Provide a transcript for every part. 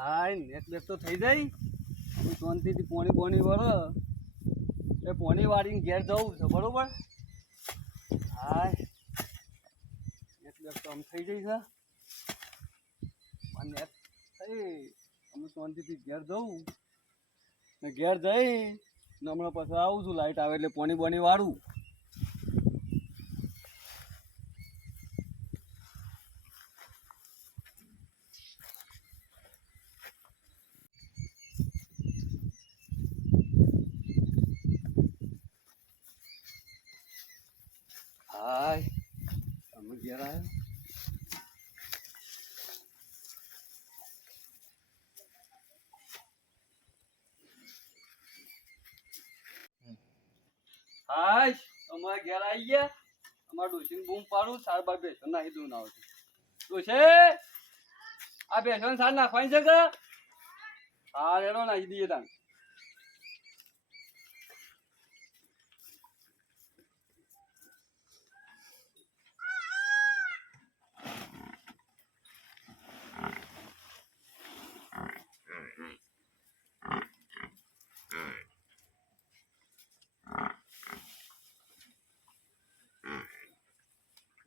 હાય net બેટ તો થઈ જાય. અમે શાંતિથી પોણી બોણી વળે એ પોણી વાળીને ઘેર જવું છે બરોબર. હાય નેટ બેટ તો આમ થઈ જાય છે. નેટ થઈ અમે શાંતિથી ઘેર જવું ને ઘેર જઈ ને હમણાં પછી આવું છું. લાઈટ આવે એટલે પોણી બોણી વાળું. હાય અમે ઘેર આવ્યા. હાય અમારા ઘેર આવી ગયા. અમારા ડોશીને બૂમ પાડું સાર બાર બેસો નાખી દઉં ના આવતી. ડોશે આ બેસો સાર નાખવાની છે કે હા રેડો નાખી દઈએ તાન.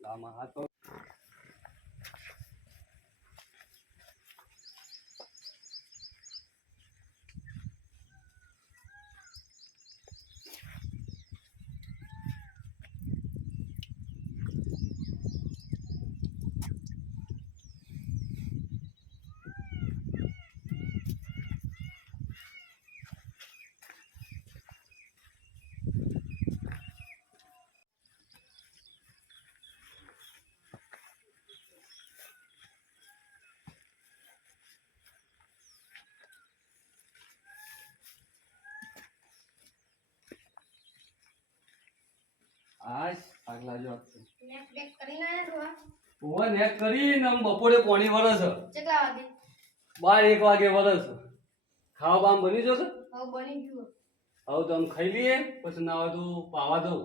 લામાં હાથ તો આજ આગલા જો નેક બેક કરીને આયા તો ઓવા નેક કરીને આમ બપોરે પોણી વરસ કેટલા વાગે 12-1 વાગે વરસ. ખાવા બામ બની જો કે હવે બની ગયું હવે તો આમ ખાઈ લઈએ પછી ના હોય તો પાવા દઉં.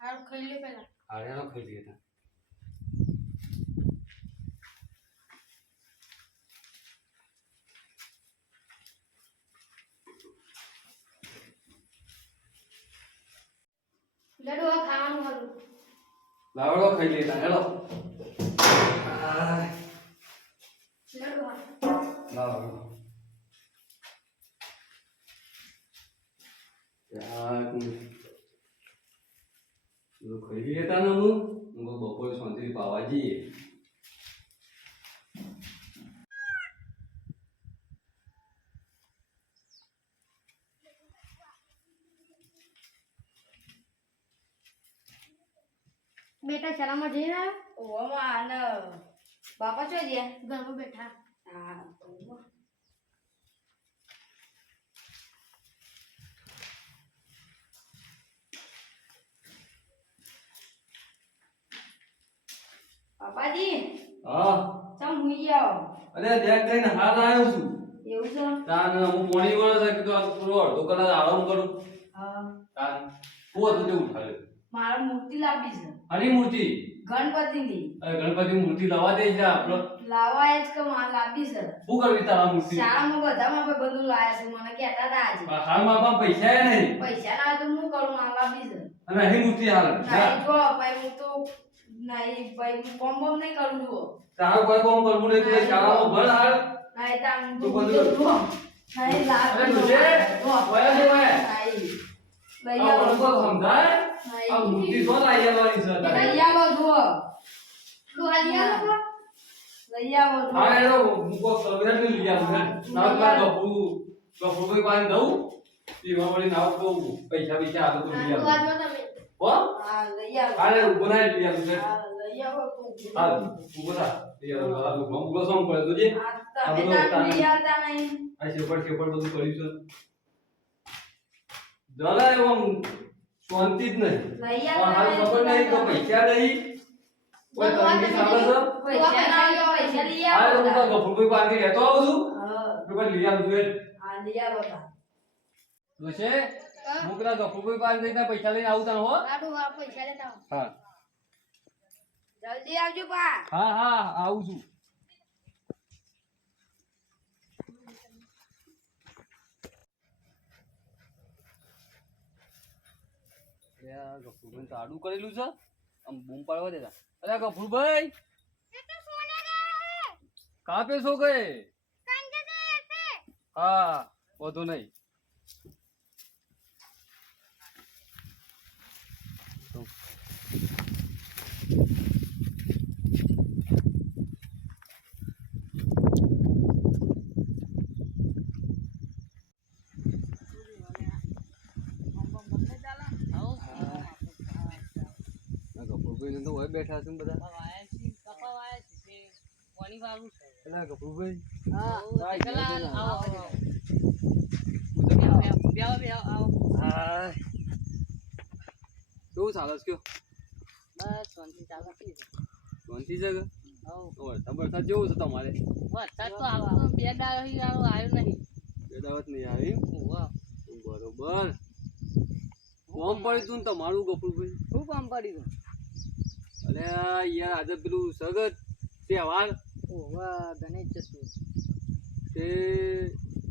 હારું ખાઈ લે પેલા હારે ના ખાઈ લઈએ તા. લડુ હવે ખાવાનું હતું લાવડો ખાઈ લઈએ તા હેલો. લડુ લાવડો યાર તું ખાઈ લઈએ તા ને હું બપોરે શાંતિથી પાવા જઈએ. બેટા શાળામાં જઈને આવ્યો ઓવામાં અને બાપા ચો ગયા ઘરમાં બેઠા હા પાપાજી હા ચમ હુઈ જાવ અરે દેખ કઈને હાલ આવ્યો છું. એવું છે તાન હું પોણી વળે છે કીધું આ પૂરો અડધો કલાક આરામ કરું. હા તાન હું હતું તે ઉઠાડ્યો. મારે મૂર્તિ લાવવી છે આની મૂર્તિ ગણપતિની અરે ગણપતિ મૂર્તિ લાવવા દે છે આપણો લાવવા જ કે મારે લાવવી છે શું કરવી તારા મૂર્તિ શાળામાં બધામાં કોઈ બધું લાયા છે મને કહેતા હતા આજે હાલમાં પણ પૈસા એ નહીં પૈસા ના હોય તો હું કરું મારે લાવવી છે અને અહીં મૂર્તિ હાલ નહીં જો ભાઈ હું તો નહીં ભાઈ હું કોમ બોમ નહીં કરું જુઓ તારો કોઈ કોમ કરવું નહીં તું શાળામાં ભણ હાલ નહીં તામ તું બધું જુઓ નહીં લાવ અરે તુજે વયા દે વયા નહીં લઈ આ આવો વળગો સમજાય આ મૂર્તિ તો લાવી આવવાની છે તારે લઈ આવો જુઓ તું લઈ આવો લઈ આવો જુઓ હા એનો મુકો સવેર ની લઈ આવું ના ના ગપુ ગપુ કોઈ પાન દઉં પીવા વાળી નાવ તો પૈસા પૈસા આલો તો લઈ આવું હો હા લઈ આવો આને ઉભો ના લઈ આવું છે હા લઈ આવો તું હાલ ઉભો થા લઈ આવું આ મુકો સોમ પડે તુજે આ તમે તાર લઈ આવતા નહીં આ શેપડ બધું કર્યું છે જલાય આમ શાંતિ જ નહીં લઈ પણ હાલ ખબર નહીં તો પૈસા નહીં કોઈ તંગી ચાલે છે પૈસા ના આવ્યો પૈસા લઈ આ આવો હું તો ગફુરભાઈ પાસે રહેતો આવું છું હા તો પણ લઈ આવું જોઈએ હા લઈ આવો તા દોશે મુકરા ગફુરભાઈ પાસે જઈને પૈસા લઈને આવું તાન હો આડું આ પૈસા લેતા આવો હા જલ્દી આવજો પા હા હા આવું છું આ ગફુરભાઈ તો આડું કરેલું છે આમ બૂમ પાડવા દેતા અરે ગફુરભાઈ कहाँ पे सो गए हाँ वो तो नहीं तो ગફુરભાઈ તો હોય બેઠા છે બધા એલા ગફુરભાઈ કેવું ચાલે છે કયો શાંતિ છે કે વરસાદ જેવું છે તમારે બે દાવત નહીં આવી બરોબર કોમ પડી તું ને તમારું ગફુરભાઈ શું કામ પડી ગયું અરે યાર આજે પેલું સગત તહેવાર ગણેશ જશું તે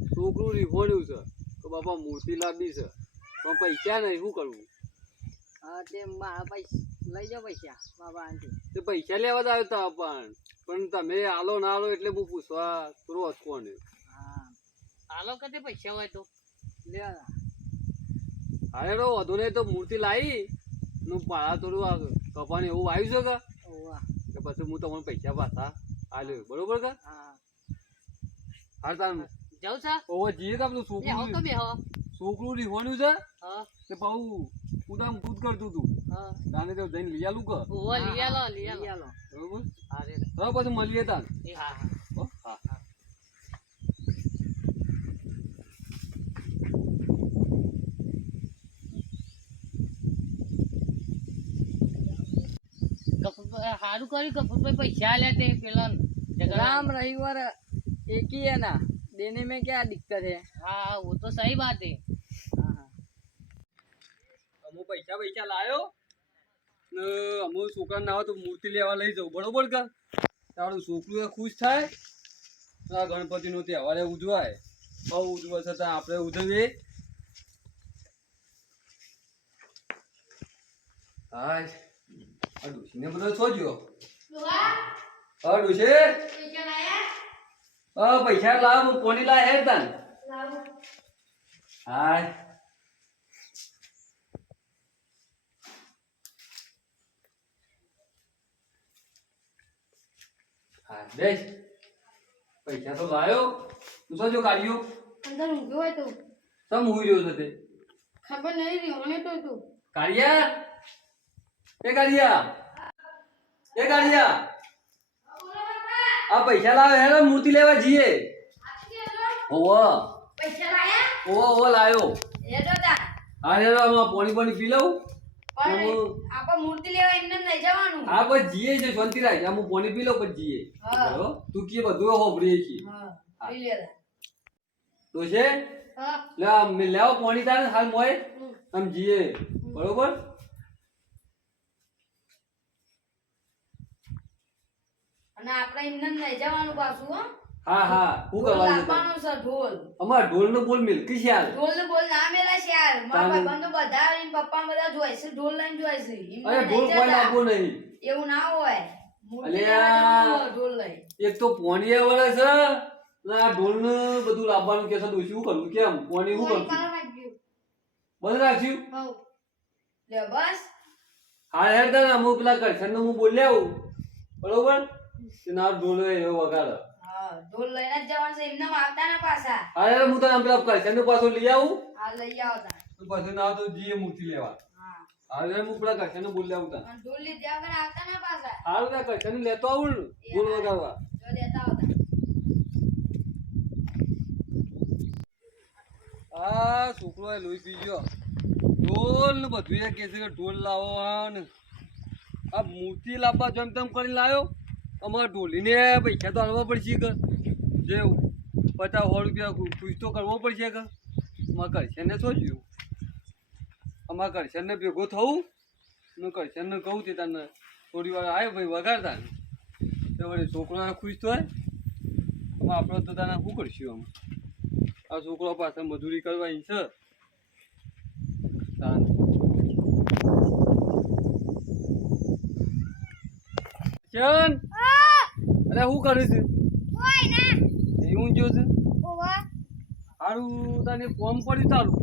છોકરું રીફોડ્યું છે તો બાપા મૂર્તિ લાવી છે પણ પૈસા નહીં શું કરવું હા તે મારા પૈસા લઈ જાઓ પૈસા બાબા આંટી તે પૈસા લેવા જ આવ્યો હતા પણ તમે આલો ના આલો એટલે હું પૂછવા થોડો હસકો ને હા આલો કતે પૈસા હોય તો લેવા અરે રો વધુ નહીં તો મૂર્તિ લાવી નું પાળા થોડું કપાને એવું આવ્યું છે કે પછી હું તમને પૈસા પાછા આલ્યો બરોબર કે હા હાલ તાર જાઉં છે ઓવો જીએ તો આપણું છોકરું રીફોડ્યું છે હા તે પાઉ કુદામ કૂદ કરતું તું હા તાને તો જઈને લઈ આલું કે લઈ આલો બરોબર હા રે તો પછી મળીએ તાન હા હા સારું કર્યું કપૂરભાઈ પૈસા આલ્યા તે પેલા राम रविवार एक ही है ना देने में क्या दिक्कत है हाँ वो तो सही बात है અમુ પૈસા લાયો ને અમુ છોકરા ના હોય તો મૂર્તિ લેવા લઈ જાઉં બરોબર કે તારું છોકરું એ ખુશ થાય આ ગણપતિ નો તહેવાર ઉજવાય બહુ ઉજવે છતાં આપણે ઉજવીએ હા આ ડુસીને બધો છોડ્યો હા ડુસી પૈસા લાવ હું કોની લાય હે તન હાય હા બેસ પૈસા તો લાયો તું શું કાઢ્યો અંદર ઊંઘ્યો હોય તો સમ હુઈ રહ્યો છે તે ખબર નહીં રીવાને તો તું કાઢિયા આ પૈસા લાવે હે મૂર્તિ લેવા જઈએ ઓવો પૈસા લાયા ઓવો લાયો એ તો તા હા રે આમાં પાણી પી લઉં પણ આપા મૂર્તિ લેવા એમને નહીં જવાનું હા બસ જીએ છે શાંતિ રાખ આમ પાણી પી લઉં પછી જીએ હા તું કે બધું હોબરી છે હા પી લેલા તો છે હા લે મે લેવો પાણી તારે હાલ મોય આમ જીએ બરોબર અને આપણે એમને નહીં જવાનું પાછું હો હા હું કરવાનું લાવવાનો છે ઢોલ અમાર ઢોલ નો બોલ મિલકી છે યાર ઢોલ ને બોલ ના મેલા છે યાર મારા ભાઈબંધો બધા એમ પપ્પા બધા જોઈ છે ઢોલ લઈને જોઈ છે અરે ઢોલ કોઈ આપો નહીં એવું ના હોય મૂર્તિ અલ્યા. લેવા જવાનું ઢોલ લઈ એક તો પોણી વળે છે ના ઢોલ ને બધું લાવવાનું કે છે તો શું કરવું કેમ પોણી શું કરવું બંધ રાખ્યું લે બસ હા હેડ તને અમુક પેલા કરશન નું હું બોલી આવું બરોબર કે ના ઢોલ એવો વગાડે હા ઢોલ લઈને જ જવાનું છે એમને આવતા ના પાછા હા યાર હું તને પેલા કરશન નું પાછું લઈ આવું હા લઈ આવતા તો પછી ના તો જીએ મૂર્તિ લેવા હા હા યાર હું પેલા કરશન નું બોલી આવું તને અને ઢોલ લીધા વગર આવતા ના પાછા હાલ ના કરશન નું લેતો આવું ને ઢોલ વગાડવા જો લેતા આવતા આ છોકરો એ લોહી પી ગયો ઢોલ ને બધું એ કે છે કે ઢોલ લાવો ને આ મૂર્તિ લાવવા જેમ તેમ કરી લાવ્યો અમારે ઢોલીને પૈસા તો આલવા પડશે કે જે 50-100 રૂપિયા ખુશ તો કરવો પડશે કે અમારા કરશનને સોચ્યું અમારા કરશનને ભેગો થવું હું કરશનને કહું તે તને થોડી વાર આવ્યો ભાઈ વગાડતા તો વળી છોકરો ખુશ થાય આપણે તો તને શું કરશું આમ આ છોકરો પાસે મજૂરી કરવાની છે કરશન અરે હું કરું છું એવું જો છે સારું તને કોમ પડ્યું તારું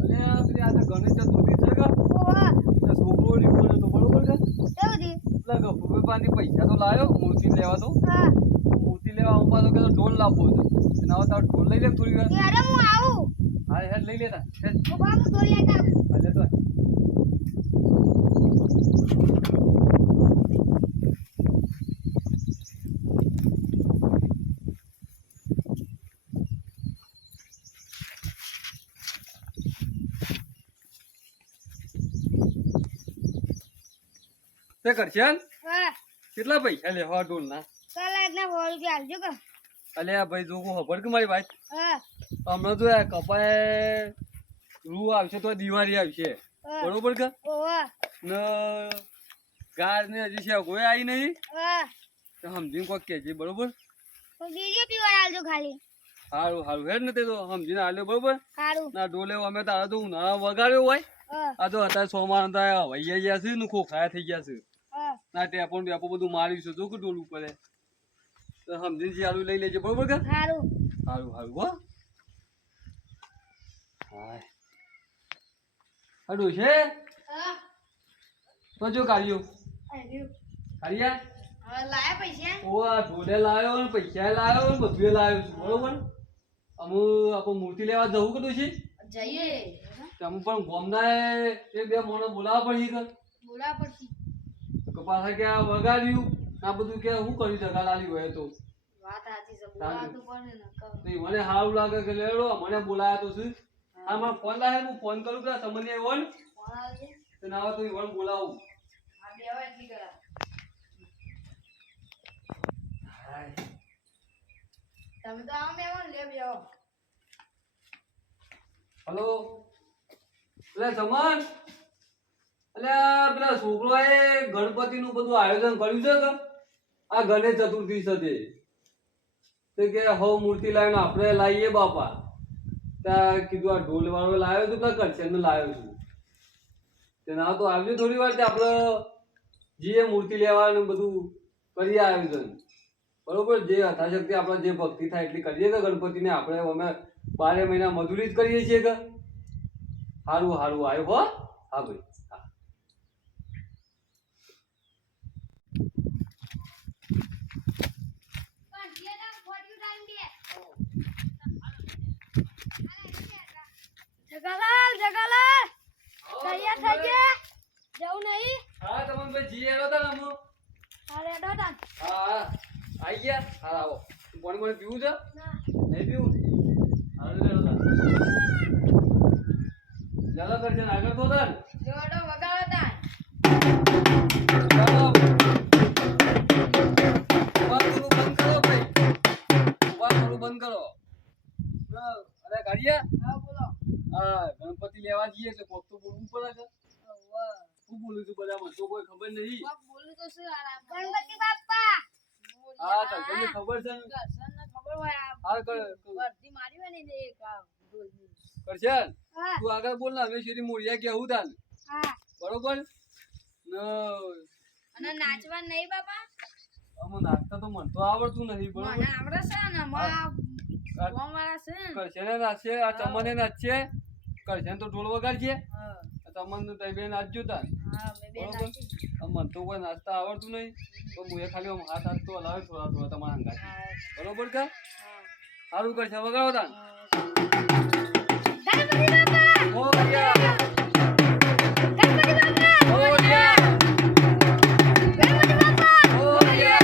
અને પેલી આ તો ગણેશ ચતુર્થી છે કે તો છોકરો નીકળ્યો તો બરોબર છે એટલે ગફુરભાઈ પૈસા તો લાવ્યો મૂર્તિ લેવા તો મૂર્તિ લેવા હું પાછો કે ઢોલ લાવવો છે અને હવે તારો ઢોલ લઈ લે થોડી વાર હા હેડ લઈ લેતા હેડ હા લેતો આય. તે કરશન કેટલા પૈસા લેવા ઢોલ ના અલ્યા ભાઈ જો ખબર કે મારી વાત હમણાં તો આ કપાય રૂ આવશે તો દિવાળી આવશે બરોબર કે ને ગાર ને હજી છે કોઈ આવી નહીં તો સમજીને કોઈક કહેજે બરોબર સારું સારું હેડ ને તે તો સમજીને હાલ્યો બરોબર ના ઢોલે અમે તારા તો ઉનાળા વગાડ્યો હોય આ તો અત્યારે સોમાં હવાઈ ગયા છે ને ખોખાયા થઈ ગયા છે ના ટેપો ટેપો બધું માર્યું છે જો કે ઢોલ ઉપર તો સમજીને જે આલુ લઈ લેજે બરોબર કે સારું સારું હો હાય હડું છે તો જો કાઢ્યો કાઢ્યા ઓ આ ઢોલે લાવ્યો ને પૈસા લાવ્યો ને બધું લાવ્યો છું બરોબર આપણે મૂર્તિ લેવા જવું કીધું છે જઈએ તમે પણ ગોમના એક બે મોણો બોલાવવા પડશે કે પાછા કે આ વગાડ્યું આ બધું કે શું કર્યું જગા લાલી હોય તો વાત સાચી છે બોલાવતું પડે ને મને સારું લાગે કે લેડો મને બોલાયા તો શું હા મારો ફોન લાવે હું ફોન કરું કે સંબંધી આવ્યો ને કોણ આવશે તો ના આવે તો ઈવન બોલાવું આ બેવા એટલી કરા તમે તો આમ એવો ને લે બેવો હલો એટલે સમાન એટલે પેલા છોકરોએ ગણપતિનું બધું આયોજન કર્યું છે કે આ ગણેશ ચતુર્થી છે તે કે હવ મૂર્તિ લાવીને આપણે લાવીએ બાપા ત્યાં કીધું આ ઢોલ વાળો લાવ્યો છું કે કરશન લાવ્યો છું તે ના તો આવજો થોડી વાર આપણે જે મૂર્તિ લેવાનું બધું કરીએ આયોજન બરોબર જે યથાશક્તિ આપણે જે ભક્તિ થાય એટલી કરીએ કે ગણપતિને આપણે અમે 12 મહિના મજૂરી જ કરીએ છીએ કે સારું સારું આવ્યો હો હા ભાઈ હા જગાલાલ તૈયાર થઈ ગયા જવું નહીં હા તમને ભાઈ જી આવ્યો હતા ને અમો અરે ડોટા હા આઈ ગયા હા આવો પાણી પાણી પીવું છે ના નહીં પીવું હાલ લેલો ચાલો કરજે આગળ તો તાર જોડો વગાડો તા ચાલો વાળું બંધ કરો ભાઈ વાળું બંધ કરો અરે ગાડિયા હા બોલો હા ગણપતિ લેવા જઈએ તો કોક તો બોલવું પડે છે હું બોલું છું બધા મને તો કોઈ ખબર નહીં બોલું તો શું આરામ ગણપતિ બાપ્પા હા તો તમને ખબર છે ને દર્શનને ખબર હોય આ હા વર્ધી મારી હોય ને એક આ કરશન હા તું આગળ બોલ ને અમે શેરી મોરિયા કેવું તાન હા બરોબર ન અને નાચવા નહીં બાપા અમે નાચતા તો મને તો આવડતું નથી બરોબર મને આવડે છે ને મારા વાળા છે ને કરશને નાચશે આ તમને નાચશે કરશન તો ઢોલ વગાડશે હા તમને તઈ બે નાચજો તાન હા મે બે બરોબર નાચી મને તો કોઈ નાચતા આવડતું નહીં તો હું એ ખાલી આમ હાથ હાથ તો હલાવે થોડા થોડા તમારા હંગાત બરોબર કે હા સારું કરશે વગાડો તાન ગણપતિ બાપા મોરિયા ગણપતિ બાપા મોરિયા ગણપતિ બાપા મોરિયા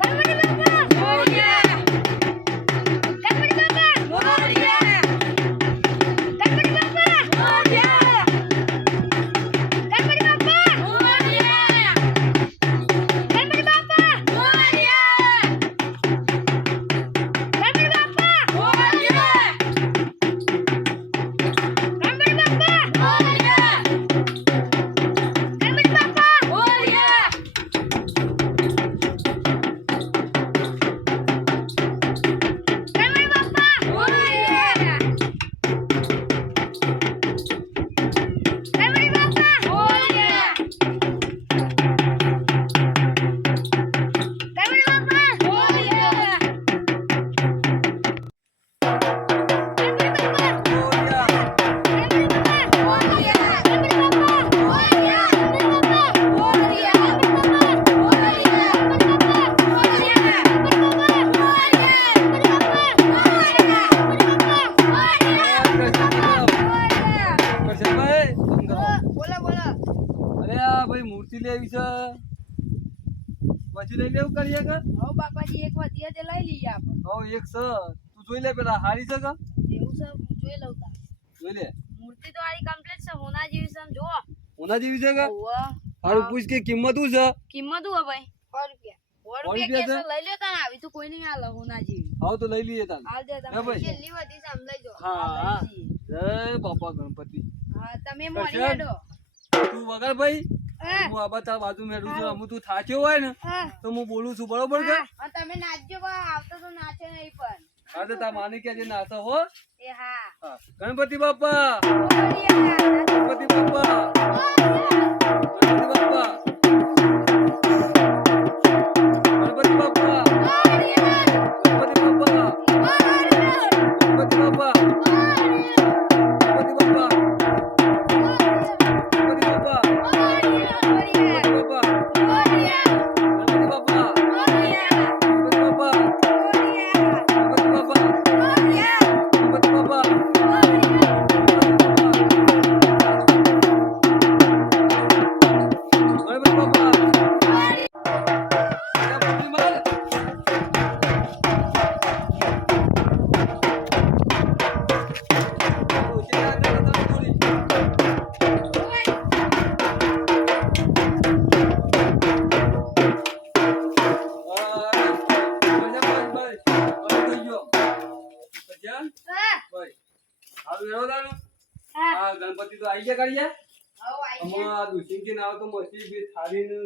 ગણપતિ બાપા મોરિયા ગણપતિ બાપા મોરિયા ગણપતિ બાપા મોરિયા ગણપતિ બાપા મોરિયા ગણપતિ બાપા મોરિયા ગણપતિ બાપા મોરિયા ગણપતિ બાપા મોરિયા પેલા ભાઈ મૂર્તિ લેવી છે પછી લઈ લેવું કરીએ કે હો બાપાજી એક વધીએ તે લઈ લઈએ આપણે. હવે એક છે તું જોઈ લે પેલા હારી છે કે એવું છે હું જોઈ લઉં તા. જોઈ લે મૂર્તિ તો આરી કમ્પ્લીટ છે હોના જેવી છે ને જો. હોના જેવી છે કે ઓવા હારું પૂછ કે કિંમત શું છે કિંમત શું હે ભાઈ 100 રૂપિયા 100 રૂપિયા કે છે લઈ લ્યો તા ને આવી તો કોઈ નહીં આલે હોના જેવી. આવ તો લઈ લઈએ તાન હાલ દે હે તમે ભાઈ? છેલ્લી વધી સમજાઈ જો. હા જય બાપા ગણપતિ હા તમે મોડી કરશન. હેડો. તું વગર ભાઈ હા હું આ તારા બાજુ મેળું છું અમુ તું થાક્યો હોય ને હા તો હું બોલું છું બરોબર કે હા તમે નાચજો બા આવતો તો નાચે નહીં પણ. હા તો તાર માની કે જે નાચો હો એ હા હા. ગણપતિ બાપા ઓડિયા ગણપતિ બાપા ગણપતિ બાપા ગણપતિ બાપા ગણપતિ બાપા ગણપતિ બાપા ગણપતિ બાપા ગણપતિ બાપા ગણપતિ બાપા ગણપતિ બાપા ગણપતિ બાપા ગણપતિ બાપા ગણપતિ બાપા ગણપતિ બાપા ગણપતિ તો આવી ગયા કરીએ અમારા દુશ્મન કે નાવ તો મસ્તી બે થાળી ને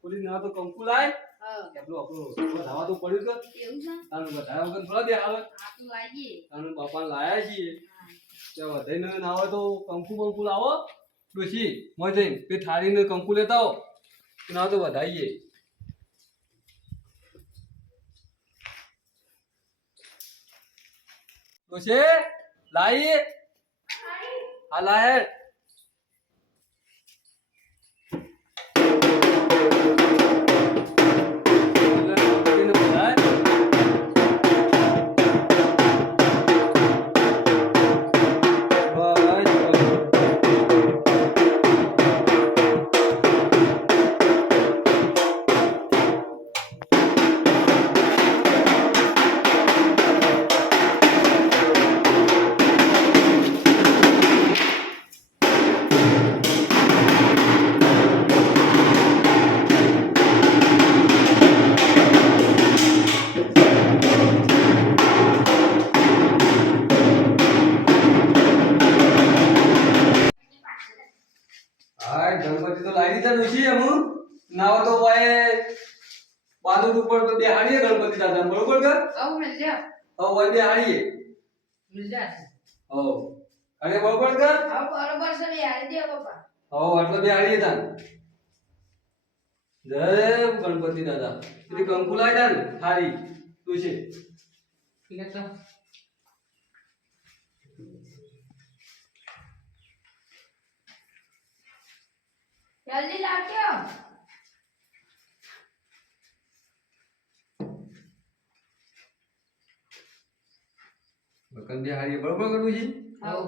પૂરી નાવ તો કંકુ લાય આપણો વધાવા તો પડ્યું કે તારું વધારે વગર થોડા દે આવે તારું બાપા લાયા છીએ ત્યાં વધાઈને ના હોય તો કંકુ લાવો ડોશી મોય જઈને બે થાળી ને કંકુ લેતા આવો ના તો વધાઈએ ડોશી લાઈ હા લાય ગણપતિ તો લાવી દીધા ડોશી અમુ નાવ તો વાય બાદુર ઉપર તો બેહાડીએ ગણપતિ દાદા બરોબર કે આવ મળ્યા હવે વાય બેહાડીએ મળ્યા હો અરે બરોબર કે આવ બરોબર છે યાર દે બાપા હો એટલે બેહાડીએ તાન જય ગણપતિ દાદા પેલી કંકુ લાવી તાન થાળી ડોશી લેતો જલ્દી લાવજો બકન બેહાડીએ બરોબર કે ડોશી આવ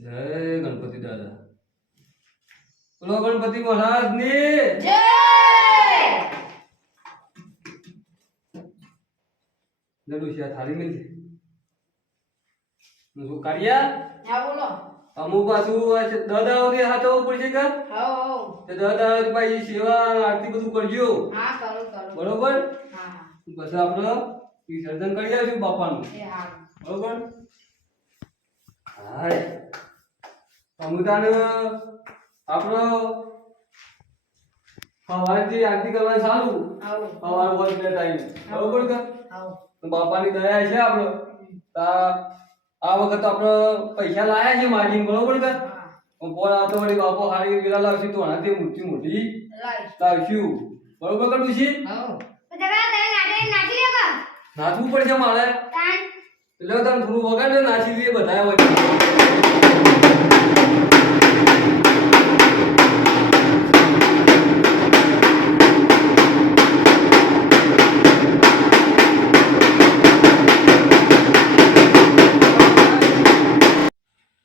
જય ગણપતિ દાદા બોલો ગણપતિ મહારાજ ની જય ડોશી આ થાળી મિલ શું કર્યા હા બોલો અમુક પાછું દાદાઓથી હાથો પડશે કે હાઉ તે દાદા ભાઈ સેવા આરતી બધું કરજો હા કરો બરોબર હા પછી આપણે વિસર્જન કરી આવશું બાપાનું એ હા બરોબર હાય અમુતાને આપણો સવારથી આરતી કરવા ચાલુ આવો સવાર હોય બે ટાઈમ બરોબર કે આવો તો બાપાની દયા છે આપણો આ વખત આપણે પૈસા લાયા છે માગીને બરોબર કે હા પોર આવતો વળી બાપો હારી ગયેલા લાવશે તો આનાથી મોટી લાઈશ લાવશું બરોબર કરું છે આવો નાચવું પડશે મારે એટલે તમે થોડું વગાડજો નાચી દઈએ બધા વચ્ચે.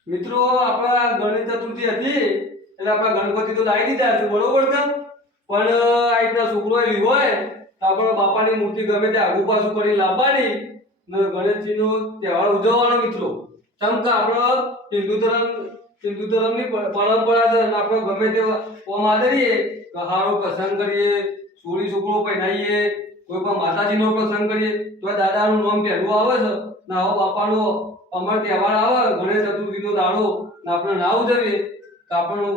મિત્રો આપણા ગણેશ ચતુર્થી હતી એટલે આપણા ગણપતિ તો લાવી દીધા છે બરોબર છે, પણ આ રીતના છોકરો એવી હોય તો આપણા બાપાની મૂર્તિ ગમે તે આગુ પાછું કરી લાવવાની ને ગણેશજીનો તહેવાર ઉજવવાનો મિત્રો. કેમ કે આપણો હિન્દુ ધર્મની પરંપરા છે અને આપણે ગમે તે ઓમ આદરીએ તો સારો પ્રસંગ કરીએ, સોળી છોકરો પહેરાવીએ, કોઈ પણ માતાજીનો પ્રસંગ કરીએ તો દાદાનું નામ પહેલું આવે છે ને આવો બાપાનો અમર તહેવાર આવે ગણેશ ચતુર્થીનો દાડો ને આપણે ના ઉજવીએ તો આપણને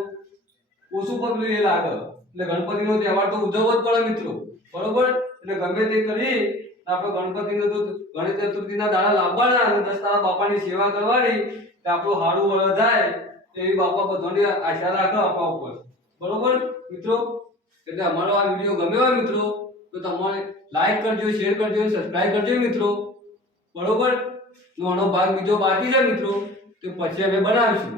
ઓછું પગલું એ લાગે. એટલે ગણપતિનો તહેવાર તો ઉજવવો જ પડે મિત્રો બરોબર. એટલે ગમે તે કરી આપણે ગણપતિનો તો ગણેશ ચતુર્થીના દાડા લાવવાના અને 10 તારા બાપાની સેવા કરવાની કે આપણું સારું વળ થાય એવી બાપા બધાની આશા રાખે આપણા ઉપર બરોબર મિત્રો. એટલે અમારો આ વિડીયો ગમ્યો હોય મિત્રો તો તમારે લાઈક કરજો, શેર કરજો, સબસ્ક્રાઇબ કરજો મિત્રો બરોબર. આનો ભાગ બીજો બાકી છે મિત્રો તો પછી અમે બનાવીશું.